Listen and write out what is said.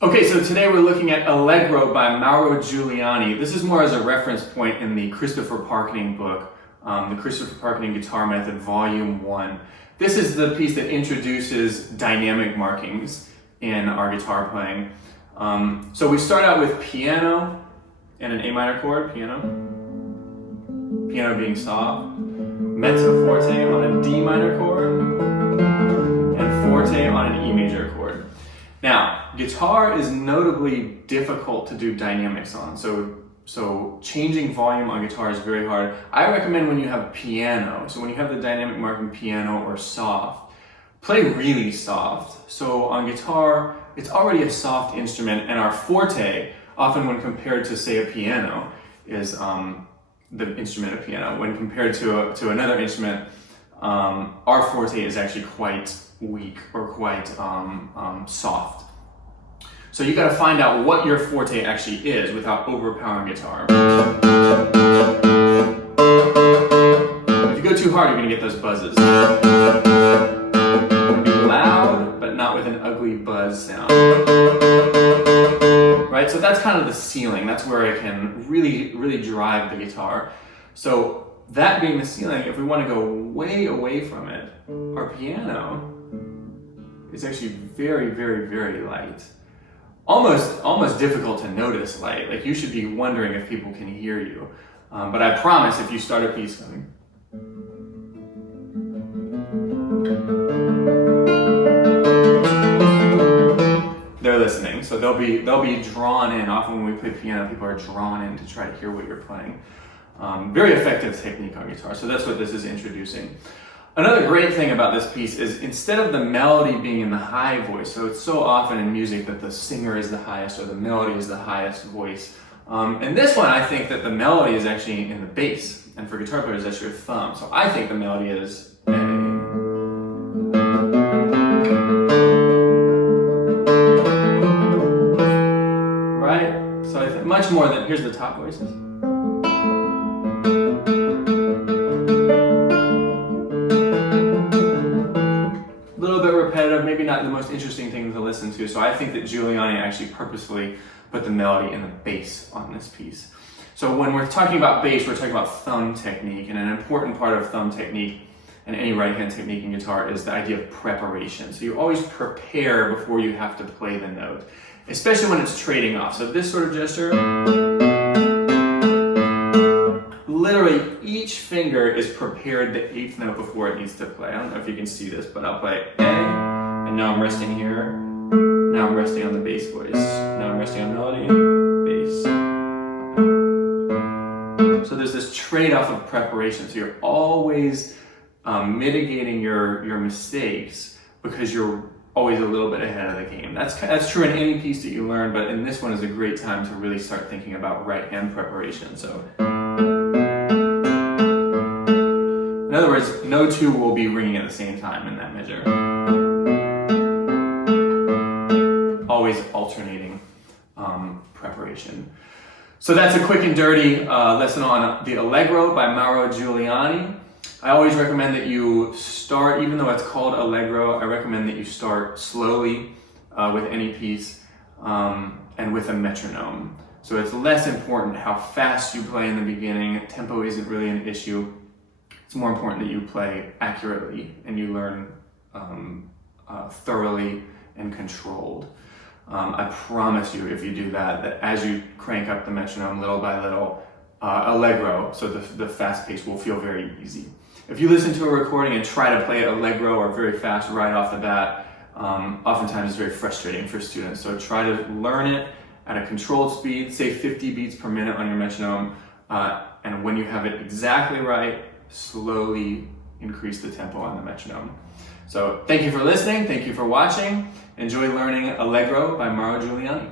Okay, so today we're looking at Allegro by Mauro Giuliani. This is more as a reference point in the Christopher Parkening book, the Christopher Parkening Guitar Method, Volume 1. This is the piece that introduces dynamic markings in our guitar playing. So we start out with piano and an A minor chord, piano being soft, mezzo forte on a D minor chord, and forte on an E major chord. Now, guitar is notably difficult to do dynamics on, so changing volume on guitar is very hard. I recommend when you have piano, so when you have the dynamic marking piano or soft, play really soft. So on guitar, it's already a soft instrument, and our forte, often when compared to, say, a piano, is the instrument of piano. When compared to another instrument, our forte is actually quite weak or quite soft. So you got to find out what your forte actually is without overpowering guitar. If you go too hard, you're going to get those buzzes. Be loud, but not with an ugly buzz sound. Right? So that's kind of the ceiling. That's where I can really drive the guitar. So that being the ceiling, if we want to go way away from it, our piano is actually very, very, very light. Almost difficult to notice light. Like you should be wondering if people can hear you. But I promise if you start a piece going, they're listening, so they'll be drawn in. Often when we play piano, people are drawn in to try to hear what you're playing. Very effective technique on guitar, so that's what this is introducing. Another great thing about this piece is instead of the melody being in the high voice, so it's so often in music that the singer is the highest or the melody is the highest voice. And this one, I think that the melody is actually in the bass, and for guitar players, that's your thumb. So I think the melody is A. Right? So I think much more than, here's the top voices. Repetitive, maybe not the most interesting thing to listen to. So I think that Giuliani actually purposefully put the melody in the bass on this piece. So when we're talking about bass, we're talking about thumb technique, and an important part of thumb technique and any right hand technique in guitar is the idea of preparation. So you always prepare before you have to play the note, especially when it's trading off. So this sort of gesture, literally each finger is prepared the 8th note before it needs to play. I don't know if you can see this, but I'll play A, and now I'm resting here. Now I'm resting on the bass voice. Now I'm resting on melody, bass. So there's this trade-off of preparation. So you're always mitigating your mistakes because you're always a little bit ahead of the game. That's true in any piece that you learn, but in this one is a great time to really start thinking about right hand preparation. So in other words, no two will be ringing at the same time in that measure. Always alternating preparation. So that's a quick and dirty lesson on the Allegro by Mauro Giuliani. I always recommend that you start, even though it's called Allegro, I recommend that you start slowly with any piece and with a metronome. So it's less important how fast you play in the beginning. Tempo isn't really an issue. It's more important that you play accurately and you learn thoroughly and controlled. I promise you, if you do that as you crank up the metronome little by little, Allegro, so the fast pace will feel very easy. If you listen to a recording and try to play it Allegro or very fast right off the bat, oftentimes it's very frustrating for students. So try to learn it at a controlled speed, say 50 beats per minute on your metronome, and when you have it exactly right, slowly increase the tempo on the metronome. So thank you for listening. Thank you for watching. Enjoy learning Allegro by Mauro Giuliani.